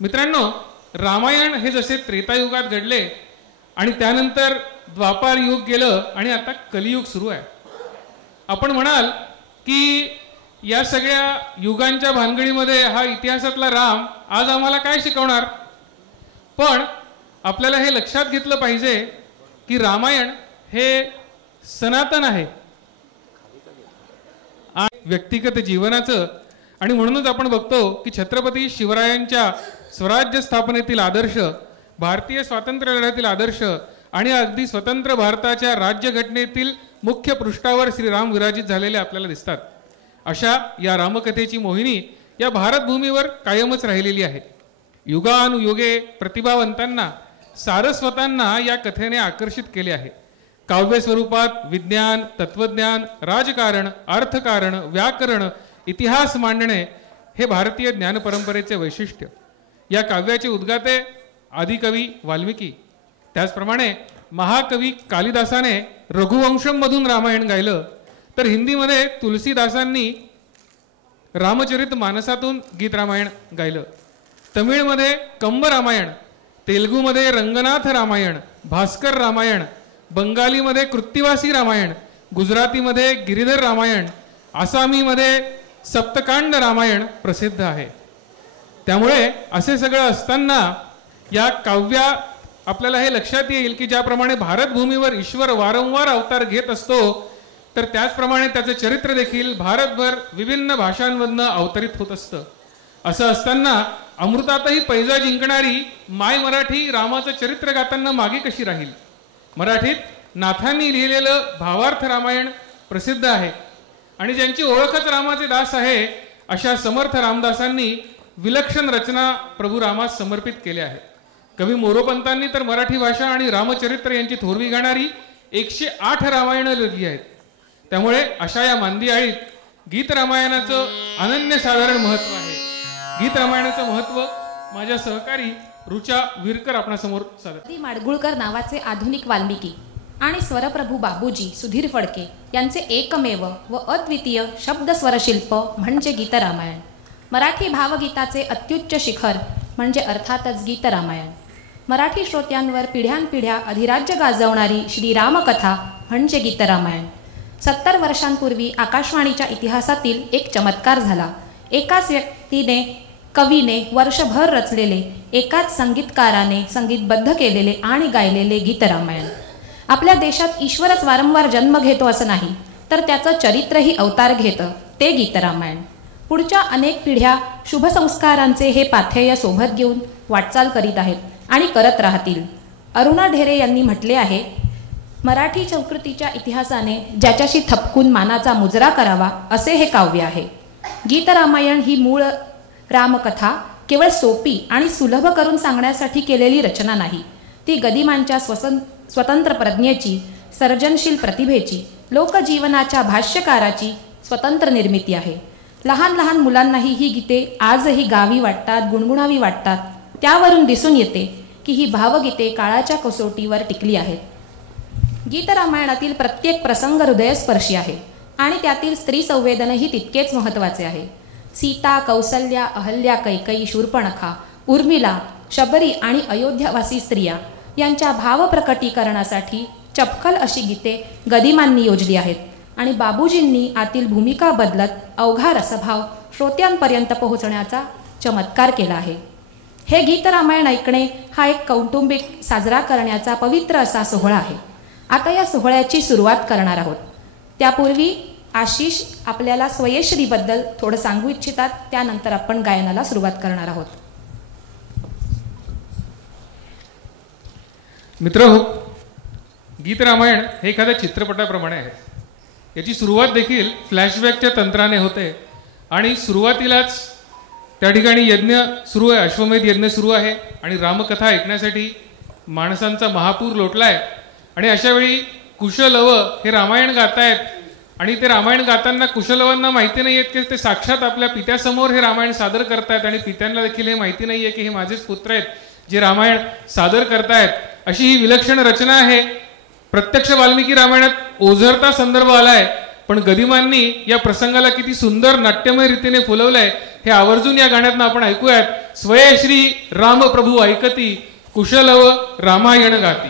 मित्रांनो, रामायण हे जसे त्रेतायुगात घडले आणि त्यानंतर द्वापार युग गेलं आणि आता कलियुग सुरू आहे. आपण म्हणाल की या सगळ्या युगांच्या भानगडीमध्ये हा इतिहासातला राम आज आम्हाला काय शिकवणार. पण आपल्याला हे लक्षात घेतलं पाहिजे की रामायण हे सनातन आहे व्यक्तिगत जीवनाचं. आणि म्हणूनच आपण बघतो की छत्रपती शिवरायांच्या स्वराज्य स्थापनेतील आदर्श, भारतीय स्वातंत्र्य लढ्यातील आदर्श आणि अगदी स्वतंत्र भारताच्या राज्यघटनेतील मुख्य पृष्ठावर श्रीराम विराजित झालेले आपल्याला दिसतात. अशा या रामकथेची मोहिनी या भारतभूमीवर कायमच राहिलेली आहे. युगानुयुगे प्रतिभावंतांना, सारस्वतांना या कथेने आकर्षित केले आहे. काव्य स्वरूपात विज्ञान, तत्वज्ञान, राजकारण, अर्थकारण, व्याकरण, इतिहास मांडणे हे भारतीय ज्ञान परंपरेचे वैशिष्ट्य. या काव्याचे उद्गाते आदिकवी वाल्मिकी, त्याचप्रमाणे महाकवी कालिदासाने रघुवंशम मधून रामायण गायलं, तर हिंदीमध्ये तुलसीदासांनी रामचरित मानसातून गीत रामायण गायलं. तमिळमध्ये कंब रामायण, तेलुगूमध्ये रंगनाथ रामायण, भास्कर रामायण, बंगालीमध्ये कृत्तिवासी रामायण, गुजरातीमध्ये गिरिधर रामायण, आसामीमध्ये सप्तकांड रामायण प्रसिद्ध आहे. त्यामुळे असे सगळं असताना या काव्या आपल्याला हे लक्षात येईल की ज्याप्रमाणे भारतभूमीवर ईश्वर वारंवार अवतार घेत असतो, तर त्याचप्रमाणे त्याचं चरित्र देखील भारतभर विभिन्न भाषांमधनं अवतरित होत असतं. असं असताना अमृतातही पैजा जिंकणारी माय मराठी रामाचं चरित्र गाताना मागे कशी राहील. मराठीत नाथांनी लिहिलेलं भावार्थ रामायण प्रसिद्ध आहे आणि ज्यांची ओळखच रामाचे दास आहे अशा समर्थ रामदासांनी विलक्षण रचना प्रभू रामास समर्पित केल्या आहेत. कवी मोरोपंतांनी तर मराठी भाषा आणि रामचरित्र यांची थोरवी गाणारी 108 रामायणं लिहिली आहेत. त्यामुळे अशा या मांदियाळीत गीत रामायणाचं अनन्यसाधारण महत्त्व आहे. गीत रामायणाचं महत्त्व माझ्या सहकारी रुचा विरकर आपणासमोर सादर. माडगुळकर नावाचे आधुनिक वाल्मिकी आणि स्वरप्रभू बाबूजी सुधीर फडके यांचे एकमेव व अद्वितीय शब्द स्वरशिल्प म्हणजे गीत रामायण. मराठी भावगीताचे अत्युच्च शिखर म्हणजे अर्थातच गीत रामायण. मराठी श्रोत्यांवर पिढ्यानपिढ्या अधिराज्य गाजवणारी श्रीरामकथा म्हणजे गीत रामायण. 70 वर्षांपूर्वी आकाशवाणीच्या इतिहासातील एक चमत्कार झाला. एकाच व्यक्तीने, कवीने वर्षभर रचलेले, एकाच संगीतकाराने संगीतबद्ध केलेले आणि गायलेले गीत रामायण. आपल्या देशात ईश्वरच वारंवार जन्म घेतो असं नाही, तर त्याचं चरित्रही अवतार घेतं, ते गीत रामायण. पुढच्या अनेक पिढ्या शुभसंस्कारांचे हे पाथेय सोबत घेऊन वाटचाल करीत आहेत आणि करत राहतील. अरुणा ढेरे यांनी म्हटले आहे, मराठी संस्कृतीच्या इतिहासाने ज्याच्याशी थपकून मानाचा मुजरा करावा असे हे काव्य आहे. गीत रामायण ही मूळ रामकथा केवळ सोपी आणि सुलभ करून सांगण्यासाठी केलेली रचना नाही. ती गदिमांच्या स्वतंत्र प्रज्ञेची, सर्जनशील प्रतिभेची, लोकजीवनाच्या भाष्यकाराची स्वतंत्र निर्मिती आहे. लहान लहान मुलांनाही ही गीते आजही गावी वाटतात, गुणगुणावी वाटतात. त्यावरून दिसून येते की ही भावगीते काळाच्या कसोटीवर टिकली आहेत. गीत रामायणातील प्रत्येक प्रसंग हृदयस्पर्शी आहे आणि त्यातील स्त्री संवेदनही तितकेच महत्त्वाचे आहे. सीता, कौसल्या, अहल्या, कैकयी, शूर्पणखा, उर्मिला, शबरी आणि अयोध्यावासी स्त्रिया यांच्या भावप्रकटीकरणासाठी चपखल अशी गीते गदिमांनी योजली आहेत आणि बाबूजींनी आतील भूमिका बदलत अवघा रसभाव श्रोत्यांपर्यंत पोहोचण्याचा चमत्कार केला आहे. हे गीत रामायण ऐकणे हा एक कौटुंबिक साजरा करण्याचा पवित्र असा सोहळा आहे. आता या सोहळ्याची सुरुवात करणार आहोत. त्यापूर्वी आशिष आपल्याला स्वयश्रीबद्दल थोडं सांगू इच्छितात, त्यानंतर आपण गायनाला सुरुवात करणार आहोत. मित्रहो, गीत रामायण हे एखाद्या चित्रपटाप्रमाणे आहे. याची सुरुवात देखील फ्लॅशबॅकच्या तंत्राने होते आणि सुरुवातीलाच त्या ठिकाणी यज्ञ सुरू आहे, अश्वमेध यज्ञ सुरू आहे आणि रामकथा ऐकण्यासाठी माणसांचा महापूर लोटलाय. आणि अशावेळी कुशलव हे रामायण गातायत आणि ते रामायण गाताना कुशलवांना माहिती नाही आहेत की ते साक्षात आपल्या पित्यासमोर हे रामायण सादर करतायत आणि पित्यांना देखील हे माहिती नाही आहे की हे माझेच पुत्र आहेत जे रामायण सादर करतायत. अशी ही विलक्षण रचना आहे. प्रत्यक्ष वाल्मिकी रामायणात ओझरता संदर्भ आलाय पण गदिमांनी या प्रसंगाला किती सुंदर नाट्यमय रीतीने फुलवलंय हे आवर्जून या गाण्यातनं आपण ऐकूयात. स्वयश्री राम प्रभू ऐकती, कुशलव रामायण गाती.